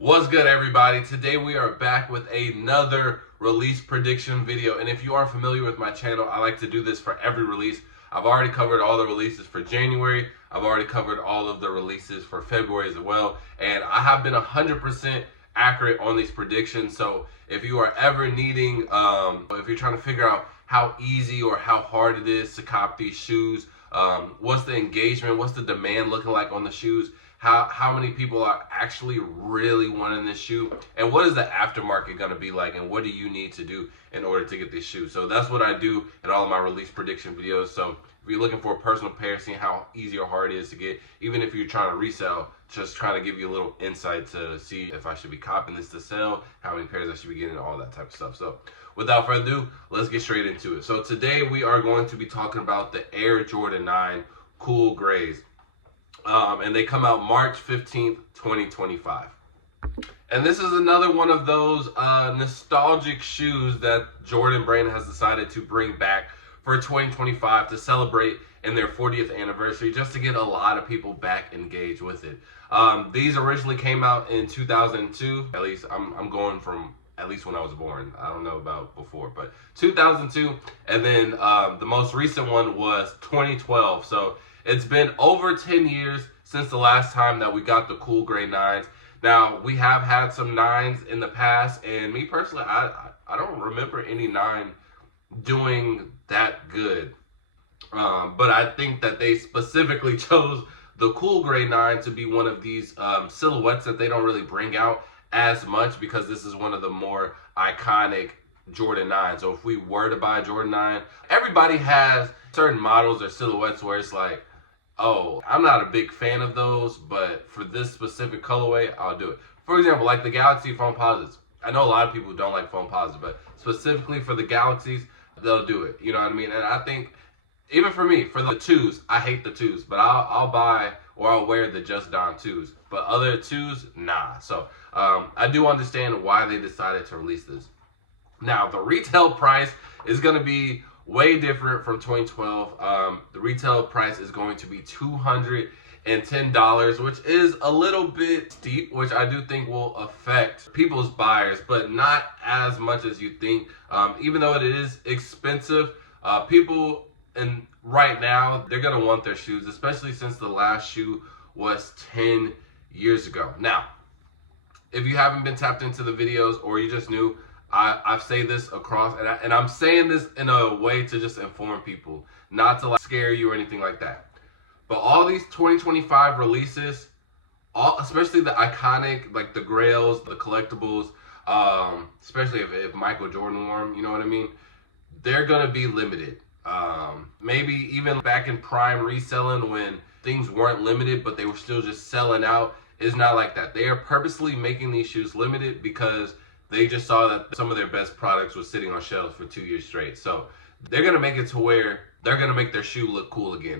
What's good, everybody? Today we are back with another release prediction video, and if you aren't familiar with my channel, I like to do this for every release. I've already covered all the releases for January. I've already covered all of the releases for February as well, and I have been 100% accurate on these predictions. So if you are ever needing, if you're trying to figure out how easy or how hard it is to cop these shoes, what's the engagement, what's the demand looking like on the shoes, how many people are actually really wanting this shoe, and what is the aftermarket going to be like, and what do you need to do in order to get this shoe. So that's what I do in all of my release prediction videos. So if you're looking for a personal pair, seeing how easy or hard it is to get, even if you're trying to resell, just trying to give you a little insight to see if I should be copying this to sell, how many pairs I should be getting, all that type of stuff. So without further ado, let's get straight into it. So today we are going to be talking about the Air Jordan 9 Cool Grays. And they come out March 15th, 2025. And this is another one of those nostalgic shoes that Jordan brand has decided to bring back for 2025 to celebrate in their 40th anniversary, just to get a lot of people back engaged with it. These originally came out in 2002. At least I'm going from at least when I was born. I don't know about before, but 2002. And then the most recent one was 2012. So it's been over 10 years since the last time that we got the Cool Gray 9s. Now, we have had some 9s in the past, and me personally, I don't remember any 9 doing that good. But I think that they specifically chose the Cool Gray 9 to be one of these silhouettes that they don't really bring out as much, because this is one of the more iconic Jordan 9. So if we were to buy a Jordan 9, everybody has certain models or silhouettes where it's like, oh, I'm not a big fan of those, but for this specific colorway, I'll do it. For example, like the Galaxy foam posits. I know a lot of people don't like foam posits, but specifically for the Galaxies, they'll do it. You know what I mean? And I think, even for me, for the 2s, I hate the 2s, but I'll buy or I'll wear the Just Don 2s. But other 2s, nah. So I do understand why they decided to release this. Now, the retail price is going to be way different from 2012. The retail price is going to be $210, which is a little bit steep, which I do think will affect people's buyers, but not as much as you think. Even though it is expensive, people right now, they're going to want their shoes, especially since the last shoe was 10 years ago. Now, if you haven't been tapped into the videos or you just knew, I've said this across, and I'm saying this in a way to just inform people, not to like scare you or anything like that. But all these 2025 releases, especially the iconic, like the Grails, the collectibles, especially if Michael Jordan wore them, you know what I mean? They're gonna be limited. Maybe even back in prime reselling when things weren't limited, but they were still just selling out. It's not like that. They are purposely making these shoes limited because they just saw that some of their best products was sitting on shelves for 2 years straight. So they're going to make it to where they're going to make their shoe look cool again.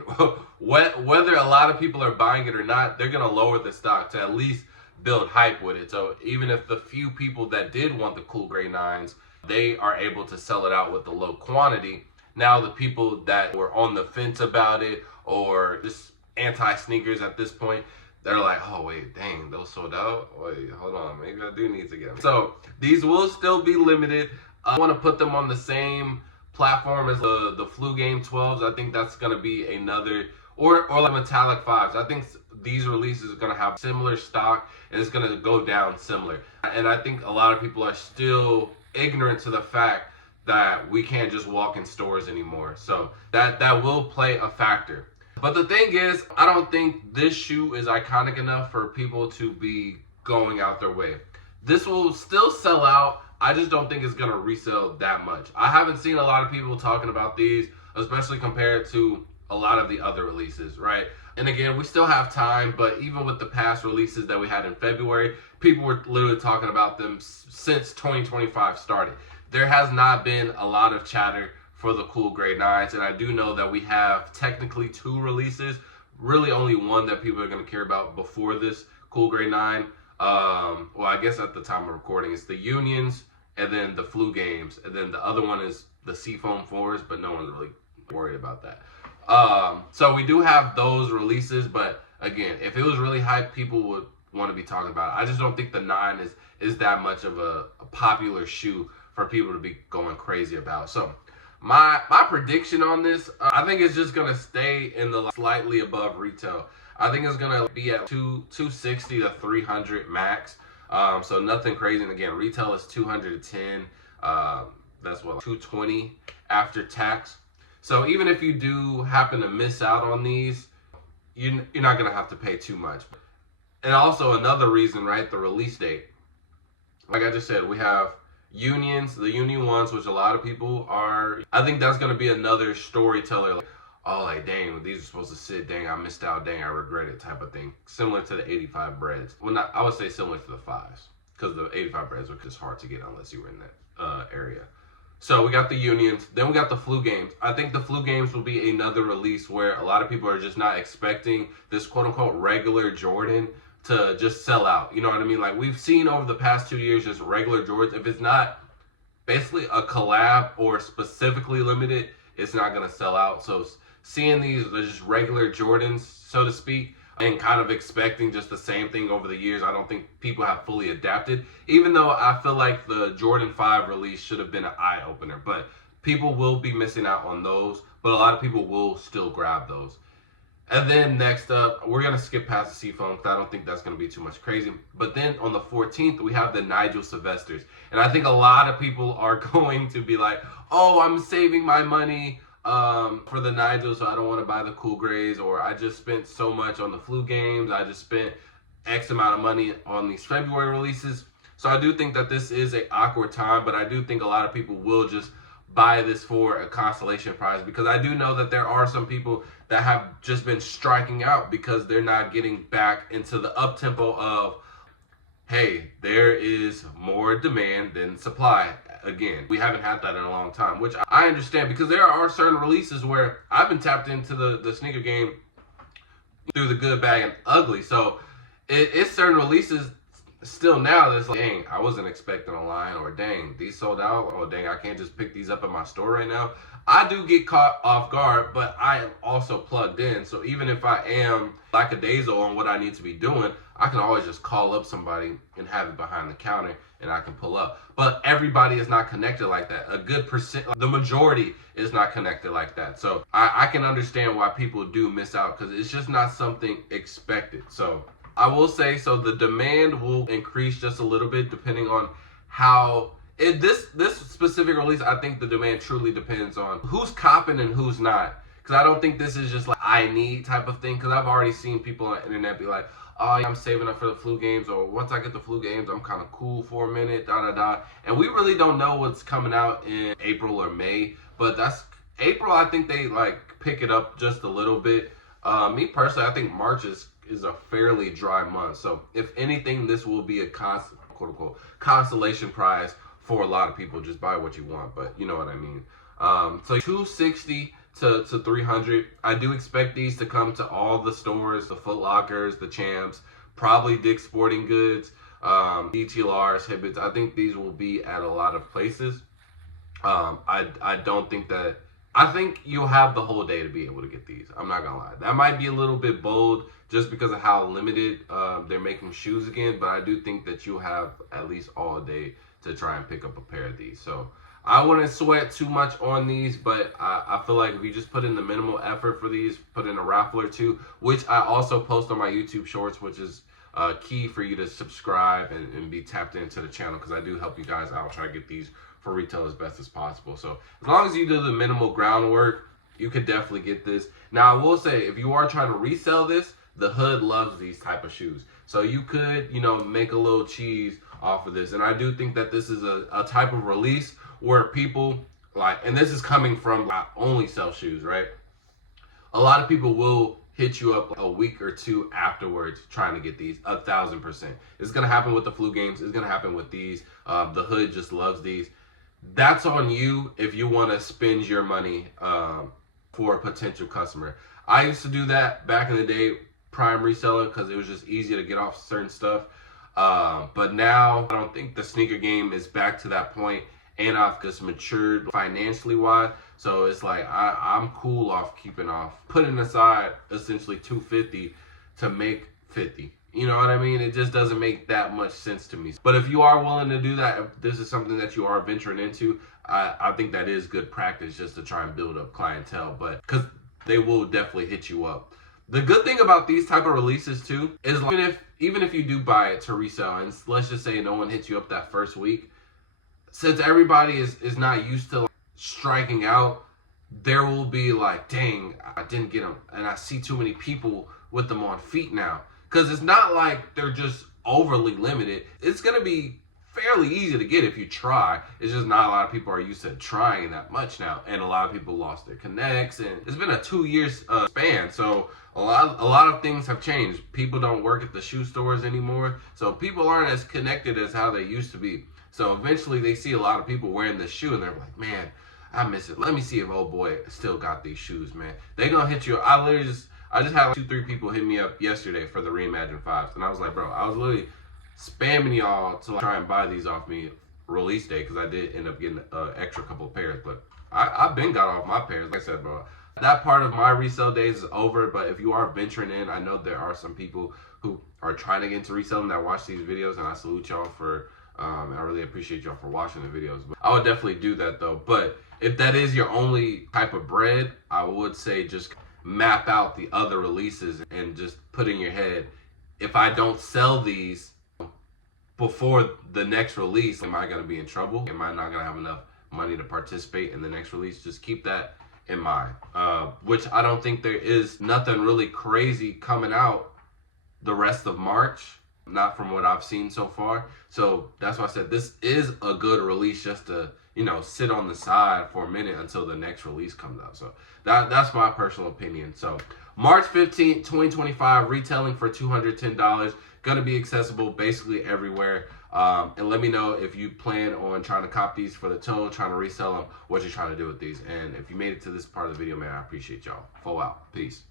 Whether a lot of people are buying it or not, they're going to lower the stock to at least build hype with it. So even if the few people that did want the Cool Gray 9s, they are able to sell it out with the low quantity. Now the people that were on the fence about it or just anti-sneakers at this point, they're like, oh wait, dang, those sold out? Wait, hold on, maybe I do need to get them. So these will still be limited. I want to put them on the same platform as the Flu Game 12s. I think that's going to be another, or the Metallic 5s. I think these releases are going to have similar stock, and it's going to go down similar. And I think a lot of people are still ignorant to the fact that we can't just walk in stores anymore. So that will play a factor. But the thing is, I don't think this shoe is iconic enough for people to be going out their way. This will still sell out. I just don't think it's going to resell that much. I haven't seen a lot of people talking about these, especially compared to a lot of the other releases, right? And again, we still have time, but even with the past releases that we had in February, people were literally talking about them since 2025 started. There has not been a lot of chatter for the Cool Gray 9s, and I do know that we have technically 2 releases, really only one that people are going to care about before this Cool Gray 9. Well, I guess at the time of recording, it's the Unions and then the Flu Games, and then the other one is the Seafoam 4s, but no one's really worried about that. So we do have those releases, but again, if it was really hype, people would want to be talking about it. I just don't think the 9 is that much of a popular shoe for people to be going crazy about. So my prediction on this, I think it's just gonna stay in the slightly above retail. I think it's gonna be at 260 to 300 max. So nothing crazy. And again, retail is 210. That's what, 220 after tax. So even if you do happen to miss out on these, you're not gonna have to pay too much. And also another reason, right? The release date. Like I just said, we have unions, the union ones, which a lot of people are. I think that's gonna be another storyteller. Like, oh, like dang, these are supposed to sit. Dang, I missed out. Dang, I regret it. Type of thing. Similar to the 85 breads. Well, not. I would say similar to the 5s, because the 85 breads are just hard to get unless you were in that area. So we got the unions, then we got the flu games. I think the flu games will be another release where a lot of people are just not expecting this quote unquote regular Jordan to just sell out. You know what I mean? Like we've seen over the past 2 years, just regular Jordans. If it's not basically a collab or specifically limited, it's not gonna sell out. So seeing these just regular Jordans, so to speak, and kind of expecting just the same thing over the years, I don't think people have fully adapted. Even though I feel like the Jordan 5 release should have been an eye-opener. But people will be missing out on those. But a lot of people will still grab those. And then next up, we're going to skip past the Seafoam because I don't think that's going to be too much crazy. But then on the 14th, we have the Nigel Sylvesters. And I think a lot of people are going to be like, oh, I'm saving my money for the Nigel, so I don't want to buy the cool grays, or I just spent so much on the flu games, I just spent X amount of money on these February releases. So I do think that this is an awkward time, but I do think a lot of people will just buy this for a consolation prize, because I do know that there are some people that have just been striking out because they're not getting back into the up tempo of, hey, there is more demand than supply. Again, we haven't had that in a long time, which I understand, because there are certain releases where I've been tapped into the sneaker game through the good, bad, and ugly. So it's certain releases still now that's like, dang, I wasn't expecting a line, or dang, these sold out, or dang, I can't just pick these up in my store right now. I do get caught off guard, but I am also plugged in. So even if I am lackadaisical on what I need to be doing, I can always just call up somebody and have it behind the counter and I can pull up. But everybody is not connected like that. A good percent, the majority is not connected like that. So I can understand why people do miss out, because it's just not something expected. So I will say, so the demand will increase just a little bit depending on how this specific release. I think the demand truly depends on who's copping and who's not, because I don't think this is just like I need type of thing, because I've already seen people on the internet be like, oh yeah, I'm saving up for the flu games, or once I get the flu games I'm kind of cool for a minute, and we really don't know what's coming out in April or May. But that's April, I think they like pick it up just a little bit. Me personally, I think March is a fairly dry month, so if anything, this will be a quote unquote consolation prize for a lot of people. Just buy what you want, but you know what I mean. So 260 to 300. I do expect these to come to all the stores, the Foot Lockers, the Champs, probably Dick's Sporting Goods, DTLRs, Hypebeast. I think these will be at a lot of places. I don't think that, I think you'll have the whole day to be able to get these. I'm not gonna lie. That might be a little bit bold just because of how limited they're making shoes again, but I do think that you'll have at least all day to try and pick up a pair of these. So I wouldn't sweat too much on these, but I feel like if you just put in the minimal effort for these, put in a raffle or two, which I also post on my YouTube shorts, which is key for you to subscribe and be tapped into the channel, because I do help you guys out, try to get these for retail as best as possible. So as long as you do the minimal groundwork, you could definitely get this. Now I will say, if you are trying to resell this, the hood loves these type of shoes. So you could, make a little cheese off of this. And I do think that this is a type of release where people like, and this is coming from only sell shoes, right? A lot of people will hit you up a week or two afterwards trying to get these. 1,000%. It's gonna happen with the flu games. It's gonna happen with these. The hood just loves these. That's on you if you want to spend your money for a potential customer. I used to do that back in the day, prime reseller, because it was just easier to get off certain stuff. But now I don't think the sneaker game is back to that point, and I've just matured financially wise. So it's like I'm cool off putting aside essentially $250 to make $50. You know what I mean? It just doesn't make that much sense to me. But if you are willing to do that, if this is something that you are venturing into, I think that is good practice just to try and build up clientele. But because they will definitely hit you up. The good thing about these type of releases too is even if you do buy it to resell, and let's just say no one hits you up that first week, since everybody is not used to like striking out, there will be like, dang, I didn't get them, and I see too many people with them on feet now. Because it's not like they're just overly limited. It's gonna be fairly easy to get if you try. It's just not a lot of people are used to trying that much now, and a lot of people lost their connects, and it's been a 2-year span, so a lot of things have changed. People don't work at the shoe stores anymore, so people aren't as connected as how they used to be. So eventually they see a lot of people wearing this shoe and they're like, man, I miss it. Let me see if old boy still got these shoes, man. They gonna hit you. I just had like 2-3 people hit me up yesterday for the Reimagine 5s, and I was like, bro, I was literally spamming y'all to like try and buy these off me release day, because I did end up getting an extra couple of pairs, but I've been got off my pairs. Like I said, bro, that part of my resale days is over. But if you are venturing in, I know there are some people who are trying to get into reselling that watch these videos, and I salute y'all for I really appreciate y'all for watching the videos. But I would definitely do that though. But if that is your only type of bread, I would say just map out the other releases and just put in your head, if I don't sell these before the next release, am I going to be in trouble? Am I not going to have enough money to participate in the next release? Just keep that in mind. Which I don't think there is nothing really crazy coming out the rest of March, not from what I've seen so far. So that's why I said this is a good release just to, you know, sit on the side for a minute until the next release comes out. So that's my personal opinion. So March 15th, 2025, retailing for $210. Gonna be accessible basically everywhere. And let me know if you plan on trying to cop these for the toe, trying to resell them, what you're trying to do with these. And if you made it to this part of the video, man, I appreciate y'all. Full out. Peace.